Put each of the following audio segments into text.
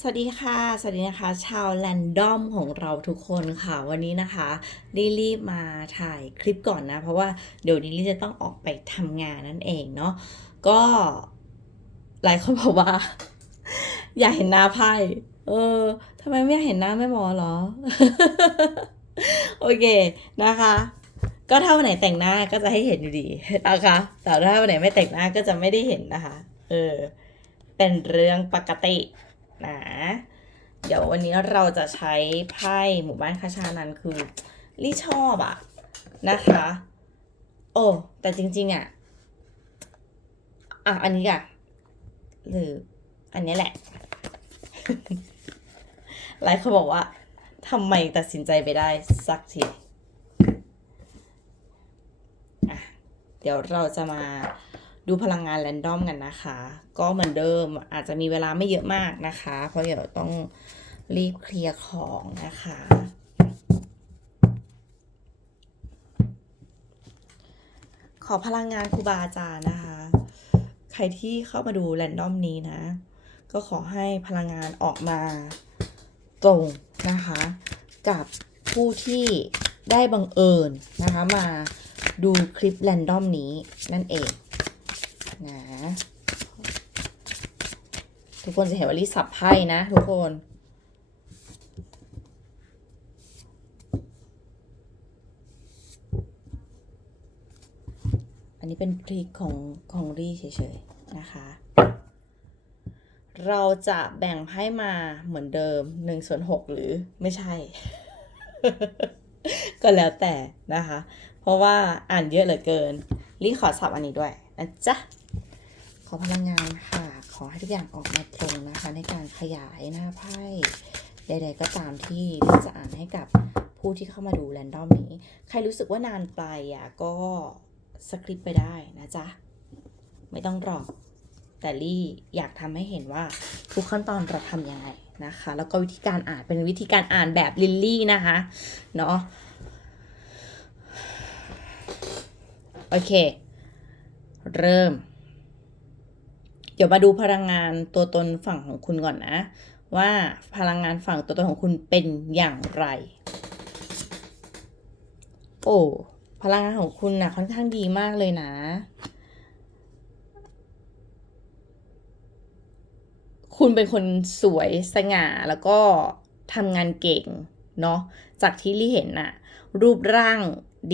สวัสดีค่ะ สวัสดีนะคะ ชาวแรนดอมของเราทุกคนค่ะ วันนี้นะคะลิลี่มาถ่ายคลิปก่อนนะ เพราะว่าเดี๋ยวลิลี่จะต้องออกไปทำงานนั่นเองเนาะก็หลายคนบอกว่า อยากเห็นหน้าไพ่เออทำไมไม่อยากเห็นหน้าแม่หมอเหรอ โอเคนะคะ ก็ถ้าวันไหนแต่งหน้าก็จะให้เห็นอยู่ดีนะคะแต่ถ้าวันไหนไม่แต่งหน้าก็จะไม่ได้เห็นนะคะ เออ เป็นเรื่องปกติ นะ เดี๋ยววันนี้เราจะใช้ไพ่หมู่บ้านคาชานันคือลี่ชอบอะนะคะ โอ้แต่จริง ๆอะอะอันนี้อะหรืออันนี้แหละหลายคนบอกว่าทำไมตัดสินใจไปได้สักทีเดี๋ยวเราจะมา ดูพลังงานแรนดอมกันนะคะ ก็เหมือนเดิมอาจจะมีเวลาไม่เยอะมากนะคะ เพราะเดี๋ยวต้องรีบเคลียร์ของนะคะ ขอพลังงานครูบาอาจารย์นะคะ ใครที่เข้ามาดูแรนดอมนี้นะ ก็ขอให้พลังงานออกมาตรงนะคะ กับผู้ที่ได้บังเอิญนะคะมาดูคลิปแรนดอมนี้นั่นเอง นะทุกคนจะเห็นว่าลิสับไพ่นะทุกคนอันนี้เป็นพริกของของรี่เฉยๆ นะคะ เราจะแบ่งไพ่มาเหมือนเดิม1ส่วน6หรือไม่ใช่ ก็แล้วแต่นะคะ เพราะว่าอ่านเยอะเหลือเกินลี่ขอสับอันนี้ด้วยนะจ๊ะ ขอพลังงานค่ะ ขอให้ทุกอย่างออกมาตรงนะคะ ในการขยายหน้าไพ่ใด ๆ ก็ตามที่ลี่จะอ่านให้กับผู้ที่เข้ามาดูแรนดอมนี้ ใครรู้สึกว่านานไปอะก็สคริปไปได้นะจ๊ะ ไม่ต้องรอแต่ลี่อยากทำให้เห็นว่าทุกขั้นตอนเราทำยังไงนะคะ แล้วก็วิธีการอ่านเป็นวิธีการอ่านแบบลิลลี่นะคะเนาะโอเค เริ่ม เดี๋ยวมาดูพลังงานตัวตนฝั่งของคุณก่อนนะ ว่าพลังงานฝั่งตัวตนของคุณเป็นอย่างไร โอ้พลังงานของคุณนะ่ะค่อนข้างดีมากเลยนะคุณเป็นคนสวยสง่าแล้วก็ทำงานเก่ง เนาะจากที่ลี่เห็นน่ะรูปร่าง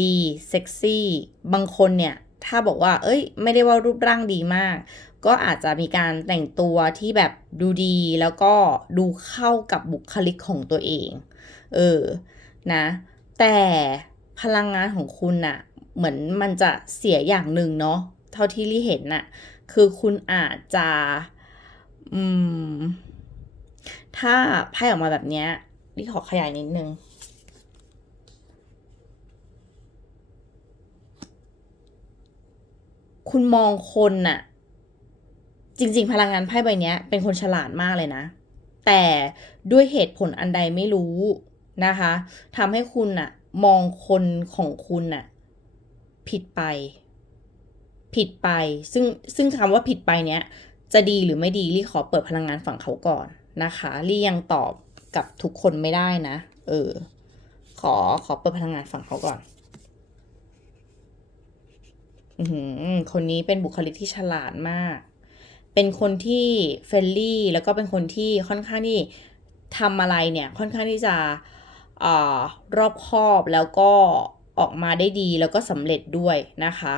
ดี เซ็กซี่ บางคนเนี่ย ถ้าบอกว่า เอ้ย ไม่ได้ว่ารูปร่างดีมาก ก็อาจจะมีการแต่งตัวที่แบบดูดีแล้วก็ดูเข้ากับบุคลิกของตัวเอง เออ นะ แต่พลังงานของคุณน่ะเหมือนมันจะเสียอย่างหนึ่งเนาะ เท่าที่ลี่เห็นน่ะคือคุณอาจจะ อืม ถ้าไพ่ออกมาแบบเนี้ยลี่ขอขยายนิดนึง คุณมองคนน่ะ จริง ๆ พลังงานไพ่ใบเนี้ยเป็นคนฉลาดมากเลยนะ แต่ด้วยเหตุผลอันใดไม่รู้นะคะทำให้คุณน่ะ มองคนของคุณน่ะ ผิดไป ผิดไป ซึ่งซึ่งคำว่าผิดไปเนี้ยจะดีหรือไม่ดีลี่ขอเปิดพลังงานฝั่งเขาก่อนนะคะลี่ยังตอบกับทุกคนไม่ได้นะ เออ ขอขอเปิดพลังงานฝั่งเขาก่อน คนนี้เป็นบุคลิกที่ฉลาดมาก เป็นคนที่เฟรนลี่ แล้วก็เป็นคนที่ค่อนข้างที่ทำอะไรเนี่ย ค่อนข้างที่จะอรอบคอบแล้วก็ออกมาได้ดีแล้วก็สำเร็จด้วยนะคะ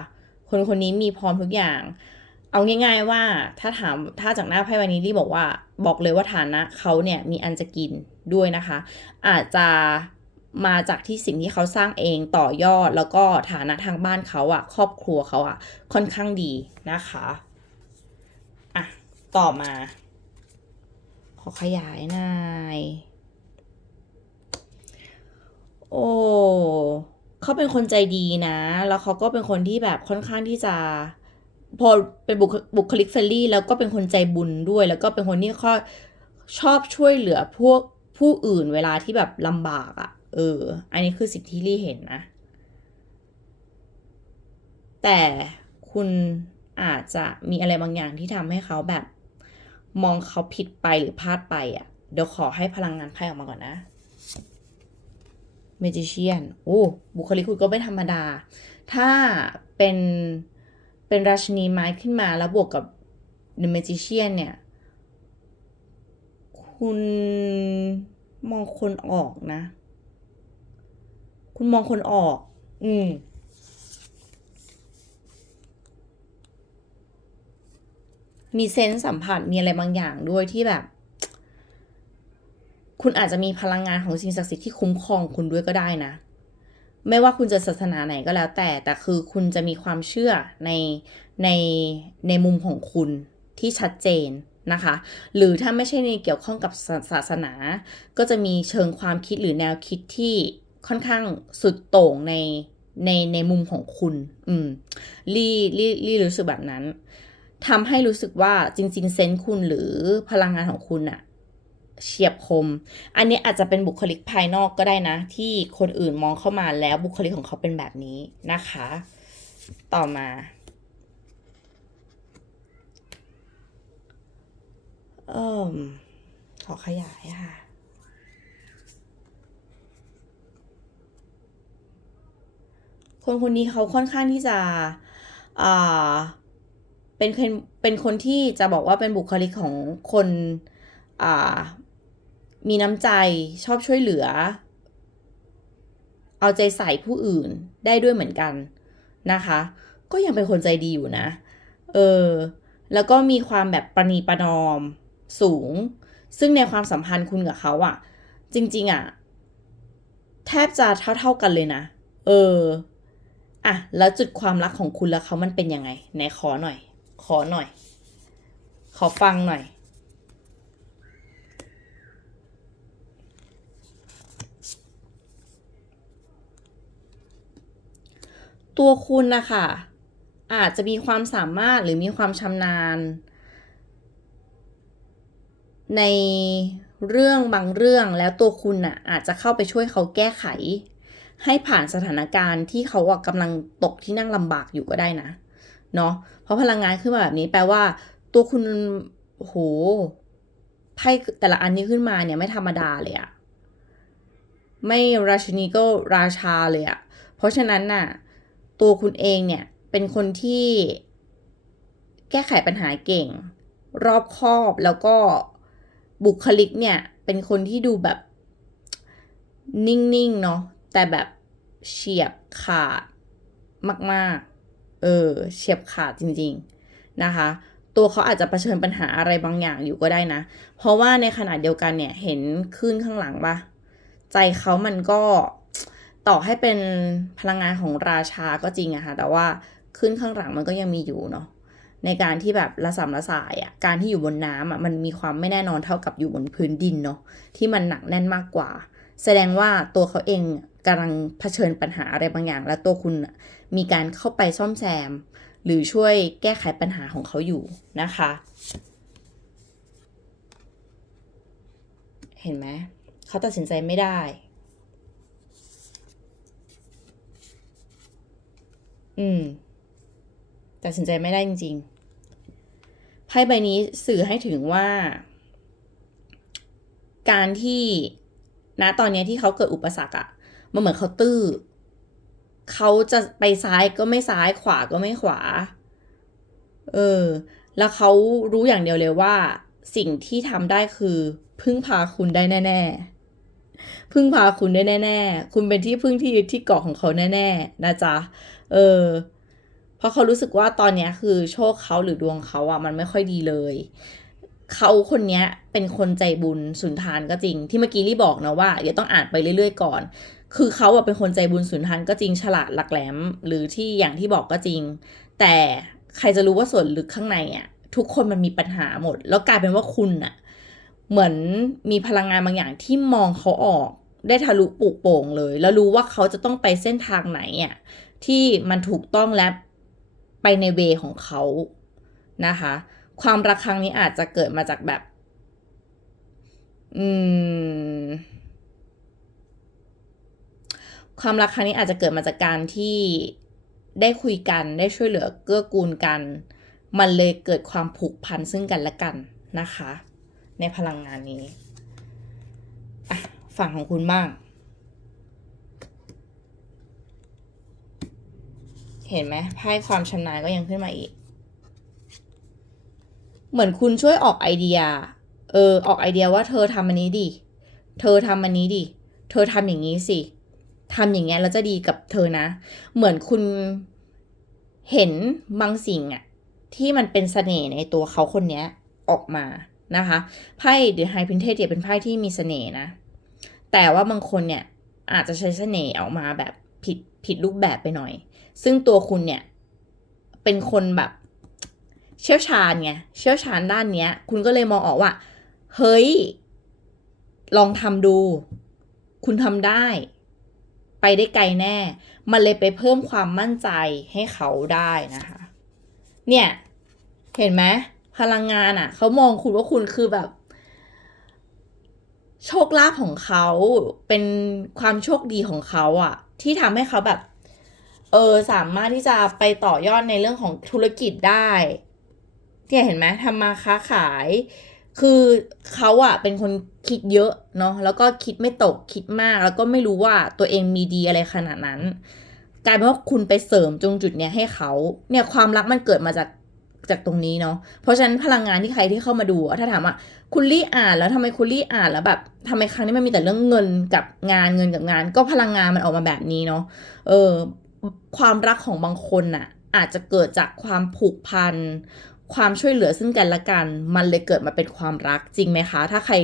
คนคนนี้มีพร้อมทุกอย่าง เอาง่าย ๆว่าถ้าถามถ้าจากหน้าไพ่ใบนี้รี่บอกว่า บอกเลยว่าฐานะเขาเนี่ยมีอันจะกินด้วยนะคะ อาจจะ มาจากที่สิ่งที่เขาสร้างเองต่อยอดแล้วก็ฐานะทางบ้านเขาอะครอบครัวเขาอะค่อนข้างดีนะคะอะต่อมา ขอขยายหน่อยโอ้เขาเป็นคนใจดีนะ แล้วเขาก็เป็นคนที่แบบค่อนข้างที่จะพอเป็นบุคบุคลิกเฟรนลี่แล้วก็เป็นคนใจบุญด้วย แล้วก็เป็นคนที่ค่อยชอบช่วยเหลือพวกผู้อื่นเวลาที่แบบลำบากอะ่ะ เออ อันนี้คือสิ่งที่ลี่เห็นนะ แต่คุณอาจจะมีอะไรบางอย่างที่ทำให้เขาแบบ มองเขาผิดไปหรือพลาดไปอะ่ะ เดี๋ยวขอให้พลังงานไพ่ออกมาก่อนนะ Magician โอ้บุคลิกคุณก็ไม่ธรรมดา ถ้าเป็นเป็นราชินีไม้ขึ้นมาแล้วบวกกับ The Magician เนี่ย คุณมองคนออกนะ คุณมองคนออก อืม มีเซนส์สัมผัส มีอะไรบางอย่างด้วยที่แบบ คุณอาจจะมีพลังงานของสิ่งศักดิ์สิทธิ์ที่คุ้มครองคุณด้วยก็ได้นะ ไม่ว่าคุณจะศาสนาไหนก็แล้วแต่ แต่คือคุณจะมีความเชื่อในในในมุมของคุณที่ชัดเจนนะคะ หรือถ้าไม่ใช่ในเกี่ยวข้องกับศาศาสนา ก็จะมีเชิงความคิดหรือแนวคิดที่ ค่อนข้างสุดโต่งในในในมุมของคุณ อืมลี่ลี่ลี่รู้สึกแบบนั้นทำให้รู้สึกว่าจริง ๆ เซนส์คุณหรือพลังงานของคุณอะเฉียบคม อันนี้อาจจะเป็นบุคลิกภายนอกก็ได้นะ ที่คนอื่นมองเข้ามาแล้วบุคลิกของเขาเป็นแบบนี้นะคะ ต่อมา เอ่มขอขยายค่ะ คนคนนี้เขาค่อนข้างที่จะเป็นเป็นคนที่จะบอกว่าเป็นบุคลิกของคนมีน้ำใจชอบช่วยเหลือ เอาใจใส่ผู้อื่นได้ด้วยเหมือนกันนะคะ ก็ยังเป็นคนใจดีอยู่นะ เออ แล้วก็มีความแบบประนีประนอมสูง ซึ่งในความสัมพันธ์คุณกับเขาอะจริง ๆอะแทบจะเท่า ๆกันเลยนะ เออ อะแล้วจุดความรักของคุณและเขามันเป็นยังไงไหนขอหน่อย ขอหน่อย ขอฟังหน่อยตัวคุณนะคะอาจจะมีความสามารถหรือมีความชำนาญ ในเรื่องบางเรื่องแล้วตัวคุณน่ะอาจจะเข้าไปช่วยเขาแก้ไข ให้ผ่านสถานการณ์ที่เขาอะกำลังตกที่นั่งลำบากอยู่ก็ได้นะเนาะเพราะพลังงานขึ้นมาแบบนี้แปลว่า ตัวคุณโหไพ่แต่ละอันนี้ขึ้นมาเนี่ยไม่ธรรมดาเลยอะไม่ราชินีก็ราชาเลยอะเพราะฉะนั้นน่ะตัวคุณเองเนี่ยเป็นคนที่แก้ไขปัญหาเก่ง รอบคอบแล้วก็บุคลิกเนี่ย เป็นคนที่ดูแบบนิ่งๆเนาะ แต่แบบเฉียบขาดมาก ๆ เออเฉียบขาดจริง ๆ นะคะ ตัวเขาอาจจะะเผชิญปัญหาอะไรบางอย่างอยู่ก็ได้นะ เพราะว่าในขณะเดียวกันเนี่ยเห็นขึ้นข้างหลังปะใจเขามันก็ต่อให้เป็นพลังงานของราชาก็จริงอะค่ะ แต่ว่าขึ้นข้างหลังมันก็ยังมีอยู่เนาะในการที่แบบระสำระสายอะการที่อยู่บนน้ำอะมันมีความไม่แน่นอนเท่ากับอยู่บนพื้นดินเนาะที่มันหนักแน่นมากกว่า แสดงว่าตัวเขาเอง กำลังเผชิญปัญหาอะไรบางอย่าง และตัวคุณมีการเข้าไปซ่อมแซม หรือช่วยแก้ไขปัญหาของเขาอยู่นะคะ เห็นไหมเขาตัดสินใจไม่ได้ อืมตัดสินใจไม่ได้จริงๆไพ่ใบนี้สื่อให้ถึงว่า การที่ณตอนนี้ที่เขาเกิดอุปสรรคอะ มันเหมือนเขาตื้อเขาจะไปซ้ายก็ไม่ซ้ายขวาก็ไม่ขวา เออ แล้วเขารู้อย่างเดียวเลยว่า สิ่งที่ทำได้คือพึ่งพาคุณได้แน่ ๆ พึ่งพาคุณได้แน่ ๆ คุณเป็นที่พึ่งที่ยึดที่เกาะของเขาแน่ ๆ นะจ๊ะ เออ เพราะเขารู้สึกว่าตอนนี้คือโชคเขาหรือดวงเขาอะมันไม่ค่อยดีเลย เขาคนนี้เป็นคนใจบุญสุนทานก็จริง ที่เมื่อกี้รี่บอกนะว่าเดี๋ยวต้องอ่านไปเรื่อย ๆ ก่อน คือเขาอะเป็นคนใจบุญสุนทานก็จริงฉลาดหลักแหลม หรือที่อย่างที่บอกก็จริง แต่ใครจะรู้ว่าส่วนลึกข้างในอะทุกคนมันมีปัญหาหมด แล้วกลายเป็นว่าคุณอะเหมือนมีพลังงานบางอย่างที่มองเขาออกได้ทะลุปุกโป่งเลย แล้วรู้ว่าเขาจะต้องไปเส้นทางไหนอะที่มันถูกต้องและไปในเวของเขานะคะ ความรักครั้งนี้อาจจะเกิดมาจากแบบ อืม ความรักครั้งนี้อาจจะเกิดมาจากการที่ได้คุยกันได้ช่วยเหลือเกื้อกูลกัน มันเลยเกิดความผูกพันซึ่งกันและกันนะคะ ในพลังงานนี้ฝั่งของคุณบ้าง เห็นไหมไพ่ความชำนาญก็ยังขึ้นมาอีก เหมือนคุณช่วยออกไอเดีย เออ ออกไอเดียว่าเธอทำอันนี้ดิ เธอทำอันนี้ดิ เธอทำอย่างนี้สิ ทำอย่างเงี้ยแล้วจะดีกับเธอนะ เหมือนคุณเห็นบางสิ่งอะที่มันเป็นเสน่ห์ในตัวเขาคนเนี้ยออกมานะคะไพ่ The High Princess เนี่ยเป็นไพ่ที่มีเสน่ห์นะ แต่ว่าบางคนเนี่ยอาจจะใช้เสน่ห์ออกมาแบบผิดผิดรูปแบบไปหน่อย ซึ่งตัวคุณเนี่ยเป็นคนแบบเชี่ยวชาญไงเชี่ยวชาญด้านเนี้ย คุณก็เลยมองออกว่า เฮ้ย ลองทำดู คุณทำได้ ไปได้ไกลแน่ มันเลยไปเพิ่มความมั่นใจให้เขาได้นะคะ เนี่ย เห็นไหมพลังงานอะ่ะ เขามองคุณว่าคุณคือแบบ โชคลาภของเขาเป็นความโชคดีของเขาอะ่ะ ที่ทำให้เขาแบบ เออสามารถที่จะไปต่อยอดในเรื่องของธุรกิจได้เนี่ยเห็นไหมทำมาค้าขาย คือเขาอะเป็นคนคิดเยอะเนาะแล้วก็คิดไม่ตกคิดมาก แล้วก็ไม่รู้ว่าตัวเองมีดีอะไรขนาดนั้น กลายเป็นว่าคุณไปเสริมตรงจุดเนี้ยให้เขาเนี่ยความรักมันเกิดมาจากจากตรงนี้เนาะเพราะฉะนั้นพลังงานที่ใครที่เข้ามาดูถ้าถามว่าคุณลี่อ่านแล้วทำไมคุณลี่อ่านแล้วแบบทำไมครั้งนี้มันมีแต่เรื่องเงินกับงานเงินกับงาน ก็พลังงานมันออกมาแบบนี้เนาะเออความรักของบางคนน่ะอาจจะเกิดจากความผูกพัน ความช่วยเหลือซึ่งกันและกัน มันเลยเกิดมาเป็นความรักจริงไหมคะ ถ้าใคร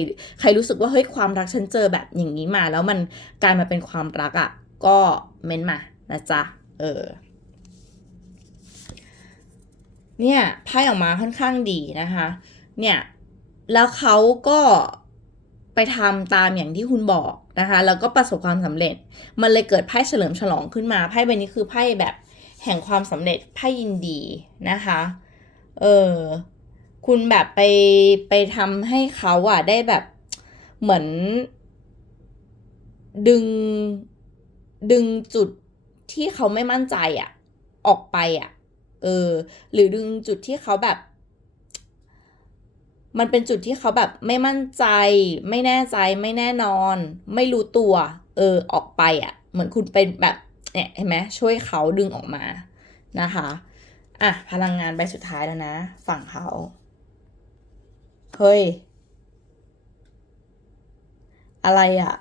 ใครรู้สึกว่าเฮ้ยความรักฉันเจอแบบอย่างนี้มา แล้วมันกลายมาเป็นความรักอะ่ะก็เม้นมานะจ๊ะเออเนี่ยไพ่ออกมาค่อนข้างดีนะคะ เนี่ยแล้วเขาก็ไปทำตามอย่างที่คุณบอกนะคะ แล้วก็ประสบความสำเร็จ มันเลยเกิดไพ่เฉลิมฉลองขึ้นมาไพ่ใบนี้คือไพ่แบบแห่งความสำเร็จไพ่ยินดีนะคะ เออ คุณแบบไปไปทำให้เขาอะ ได้แบบเหมือน ดึงดึงจุดที่เขาไม่มั่นใจอะ ออกไปอะ เออ หรือดึงจุดที่เขาแบบ มันเป็นจุดที่เขาแบบไม่มั่นใจ ไม่แน่ใจไม่แน่นอน ไม่รู้ตัว เออ ออกไปอะ เหมือนคุณเป็นแบบเนี่ยเห็นไหมช่วยเขาดึงออกมานะคะ อะ พลังงานใบสุดท้ายแล้วนะ ฝั่งเขา เฮ้ย อะไรอะ่ะ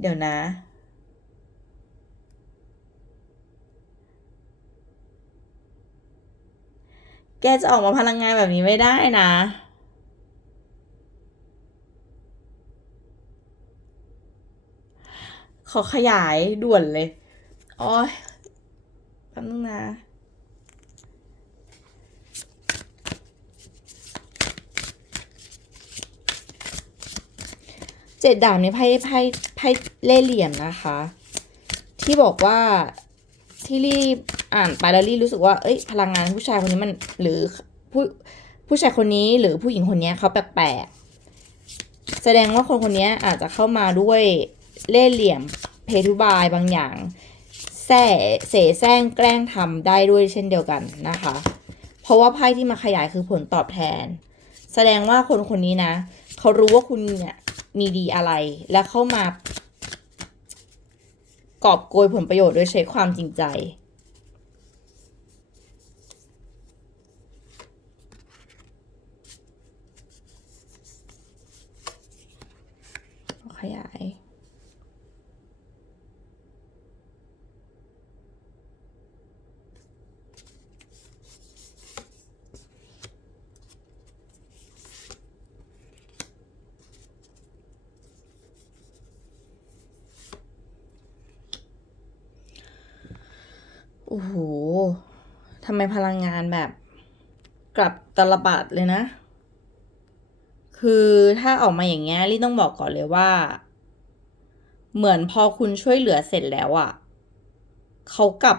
เดี๋ยวนะ แกจะออกมาพลังงานแบบนี้ไม่ได้นะ ขอขยายด่วนเลยโอ้ยแป๊บนึงนะเจ็ดดาบในไพ่ไพ่ไพ่เล่ห์เหลี่ยมนะคะ ที่บอกว่าที่รีบอ่านไปแล้วรีรู้สึกว่า เอ้ย พลังงานผู้ชายคนนี้มันหรือผู้ผู้ชายคนนี้หรือผู้หญิงคนนี้เขาแปลกๆแสดงว่าคนคนนี้อาจจะเข้ามาด้วย เล่ห์เหลี่ยมเพทุบายบางอย่างแส่เสแสร้งแกล้งทำได้ด้วยเช่นเดียวกันนะคะ เพราะว่าไพ่ที่มาขยายคือผลตอบแทน แสดงว่าคนคนนี้นะ เขารู้ว่าคุณเนี่ยมีดีอะไร และเข้ามากอบโกยผลประโยชน์โดยใช้ความจริงใจ ขยาย อ้โหทำไมพลังงานแบบ กลับตลบัดเลยนะ คือถ้าออกมาอย่างเงี้ยลี่ต้องบอกก่อนเลยว่า เหมือนพอคุณช่วยเหลือเสร็จแล้วอะ่ะเขากลับ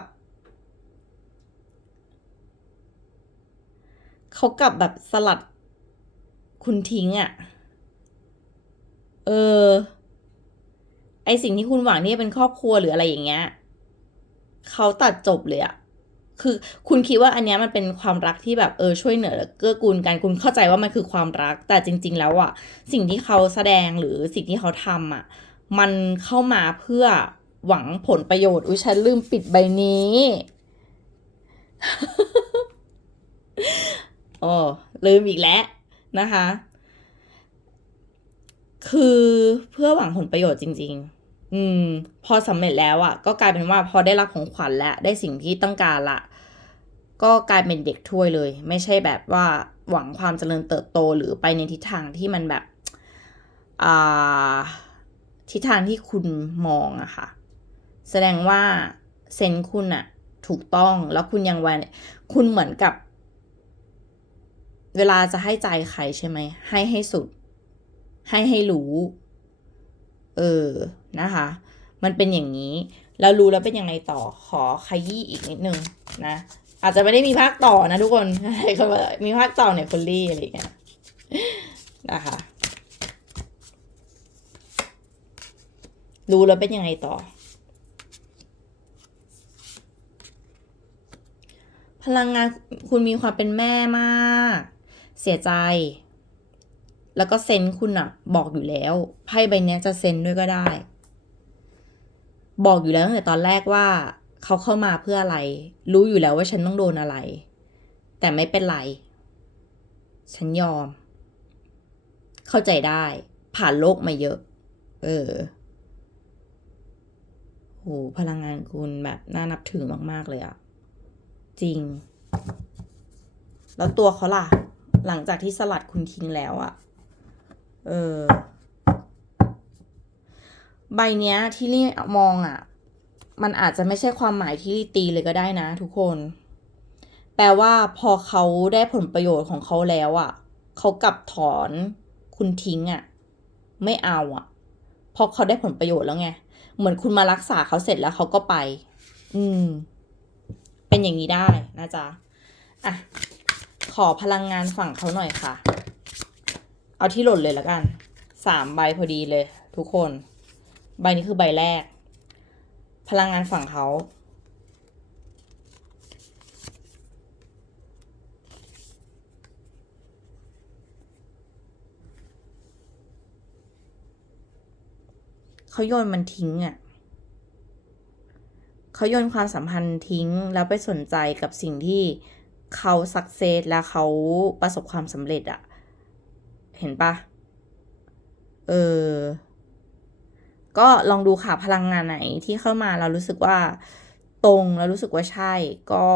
เขากลับแบบสลัดคุณทิ้งอะ่ะ เออ ไอสิ่งที่คุณหวังที่เป็นครอบครัวหรืออะไรอย่างเงี้ย เขาตัดจบเลยอะคือคุณคิดว่าอันเนี้ยมันเป็นความรักที่แบบเออช่วยเหลือเกื้อกูลกันคุณเข้าใจว่ามันคือความรัก แต่จริง ๆ แล้วอะสิ่งที่เขาแสดงหรือสิ่งที่เขาทำอะมันเข้ามาเพื่อหวังผลประโยชน์ อุ้ยฉันลืมปิดใบนี้โอ้ลืมอีกแล้วนะคะ คือเพื่อหวังผลประโยชน์จริง ๆ อืม พอสำเร็จแล้วอะ่ะ ก็กลายเป็นว่าพอได้รับของขวัญและได้สิ่งที่ต้องการละ ก็กลายเป็นเด็กถ้วยเลย ไม่ใช่แบบว่าหวังความเจริญเติบโตหรือไปในทิศทางที่มันแบบอ่าทิศทางที่คุณมองอะค่ะ แสดงว่าเซนคุณอะถูกต้องแล้วคุณยังวันคุณเหมือนกับ เวลาจะให้ใจใครใช่ไหมให้ให้สุด ให้ให้รู้ เออ นะคะ มันเป็นอย่างนี้แล้วรู้แล้วเป็นยังไงต่อขอขยี้อีกนิดนึงนะ อาจจะไม่ได้มีภาคต่อนะทุกคนมีภาคต่อเนี่ยคนลี่อะไรเงี้ยนะคะรู้แล้วเป็นยังไงต่อ พลังงานคุณมีความเป็นแม่มาก เสียใจ แล้วก็เซนคุณอะบอกอยู่แล้ว ไพ่ใบนี้จะเซนด้วยก็ได้ บอกอยู่แล้วตั้งแต่ตอนแรกว่าเขาเข้ามาเพื่ออะไร รู้อยู่แล้วว่าฉันต้องโดนอะไร แต่ไม่เป็นไร ฉันยอม เข้าใจได้ ผ่านโลกมาเยอะ เออโหพลังงานคุณแบบน่านับถือมาก ๆ เลยอะจริง แล้วตัวเขาล่ะ หลังจากที่สลัดคุณทิ้งแล้วอะเออ ใบเนี้ยที่ลี่มองอะมันอาจจะไม่ใช่ความหมายที่ลี่ตีเลยก็ได้นะ ทุกคน แปลว่าพอเขาได้ผลประโยชน์ของเขาแล้วอะเขากลับถอนคุณทิ้งอะไม่เอาอะเพราะเขาได้ผลประโยชน์แล้วไง เหมือนคุณมารักษาเขาเสร็จแล้วเขาก็ไป อืม เป็นอย่างนี้ได้นะจ๊ะ อะ ขอพลังงานฝั่งเขาหน่อยค่ะ เอาที่หล่นเลยแล้วกัน สามใบพอดีเลย ทุกคน ใบนี้คือใบแรก พลังงานฝั่งเขา เขาโยนมันทิ้งอะ่ะเขาโยนความสัมพันธ์ทิ้งแล้วไปสนใจกับสิ่งที่เขาสักเซสแล้วเขาประสบความสำเร็จอะเห็นปะเออ ก็ลองดูค่ะพลังงานไหนที่เข้ามาเรารู้สึกว่าตรงแล้วรู้สึกว่าใช่ก็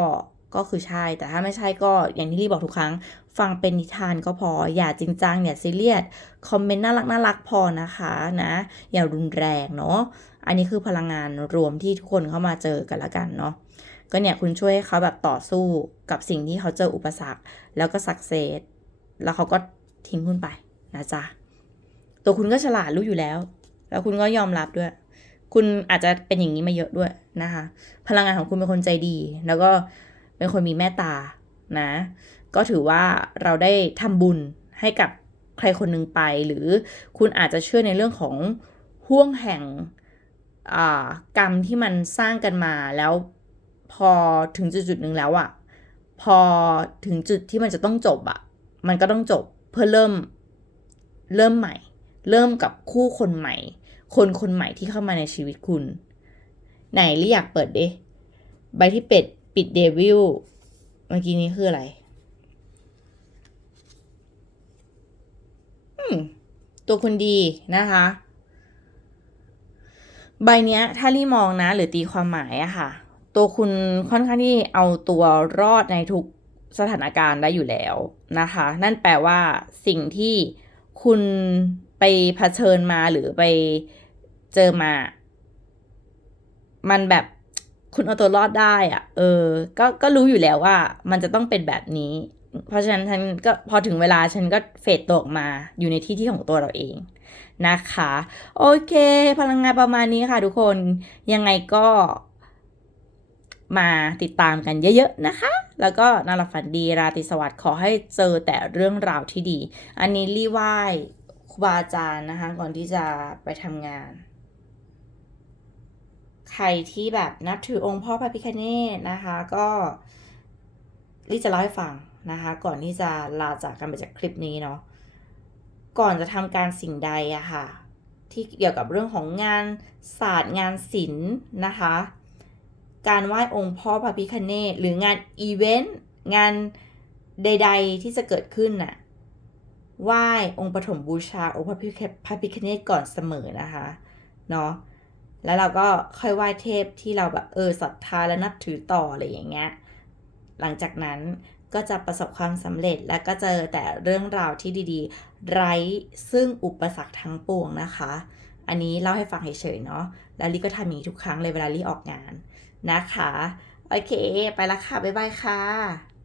ก็คือใช่ แต่ถ้าไม่ใช่ก็อย่างที่รีบอกทุกครั้ง ฟังเป็นนิทานก็พออย่าจริงจังอย่าซีเรียสคอมเมนต์น่ารักน่ารักพอนะคะนะ อย่ารุนแรงเนาะอันนี้คือพลังงานรวมที่ทุกคนเข้ามาเจอกันละกันเนาะก็เนี่ยคุณช่วยให้เขาแบบต่อสู้กับสิ่งที่เขาเจออุปสรรค แล้วก็สักเซสแล้วเขาก็ทิ้งคุณไปนะจ๊ะตัวคุณก็ฉลาดรู้อยู่แล้ว แล้วคุณก็ยอมรับด้วย คุณอาจจะเป็นอย่างนี้มาเยอะด้วยนะคะ พลังงานของคุณเป็นคนใจดี แล้วก็เป็นคนมีเมตตานะ ก็ถือว่าเราได้ทำบุญให้กับใครคนหนึ่งไป หรือคุณอาจจะเชื่อในเรื่องของห่วงแห่งกรรมที่มันสร้างกันมาแล้วพอถึงจุดจุดหนึ่งแล้วอะพอถึงจุดที่มันจะต้องจบอะมันก็ต้องจบเพื่อเริ่มเริ่มใหม่ เริ่มกับคู่คนใหม่ คนคนใหม่ที่เข้ามาในชีวิตคุณ ไหนเรียกเปิดดิใบที่เป็ดปิดเดวิลเมื่อกี้นี้คืออะไรตัวคุณดีนะคะ ใบเนี้ย ถ้ารีมองนะ หรือตีความหมายอะค่ะ ตัวคุณค่อนข้างที่เอาตัวรอดในทุกสถานการณ์ได้อยู่แล้วนะคะ นั่นแปลว่าสิ่งที่คุณไปเผชิญมาหรือไป เจอมา มันแบบคุณเอาตัวรอดได้อะเออ ก็ก็รู้อยู่แล้วว่า มันจะต้องเป็นแบบนี้ เพราะฉะนั้นฉันก็พอถึงเวลาฉันก็เฟดตกมาอยู่ในที่ที่ของตัวเราเองนะคะ โอเค พลังงานประมาณนี้ค่ะทุกคนยังไงก็มาติดตามกันเยอะๆนะคะ แล้วก็นารฝันดีราตรีสวัสดิ์ขอให้เจอแต่เรื่องราวที่ดี อันนี้รีไหว้ครูบาอาจารย์นะคะ ก่อนที่จะไปทำงาน ใครที่แบบนับถือองค์พ่อพระพิคเนตนะคะ ก็ลิจะเล่าให้ฟังนะคะ ก่อนที่จะลาจากกันไปจากคลิปนี้เนาะก่อนจะทำการสิ่งใดอะค่ะ ที่เกี่ยวกับเรื่องของงานศาสตร์งานศิลป์นะคะ การไหว้องค์พ่อพระพิคเนตหรืองานอีเวนต์งานใด ๆ ที่จะเกิดขึ้นน่ะไหว้องค์ปฐมบูชาองค์พระพิคเนตก่อนเสมอนะคะเนาะ แล้วเราก็ค่อยไหว้เทพที่เราแบบเออศรัทธาและนับถือต่ออะไรอย่างเงี้ย หลังจากนั้นก็จะประสบความสำเร็จและก็เจอแต่เรื่องราวที่ดีๆ ไร้ซึ่งอุปสรรคทั้งปวงนะคะ อันนี้เล่าให้ฟังเฉยๆเนาะ แล้วลี่ก็ทำอย่างนี้ทุกครั้งเลยเวลาลี่ออกงานนะคะ โอเค ไปละค่ะ บ๊ายบายค่ะ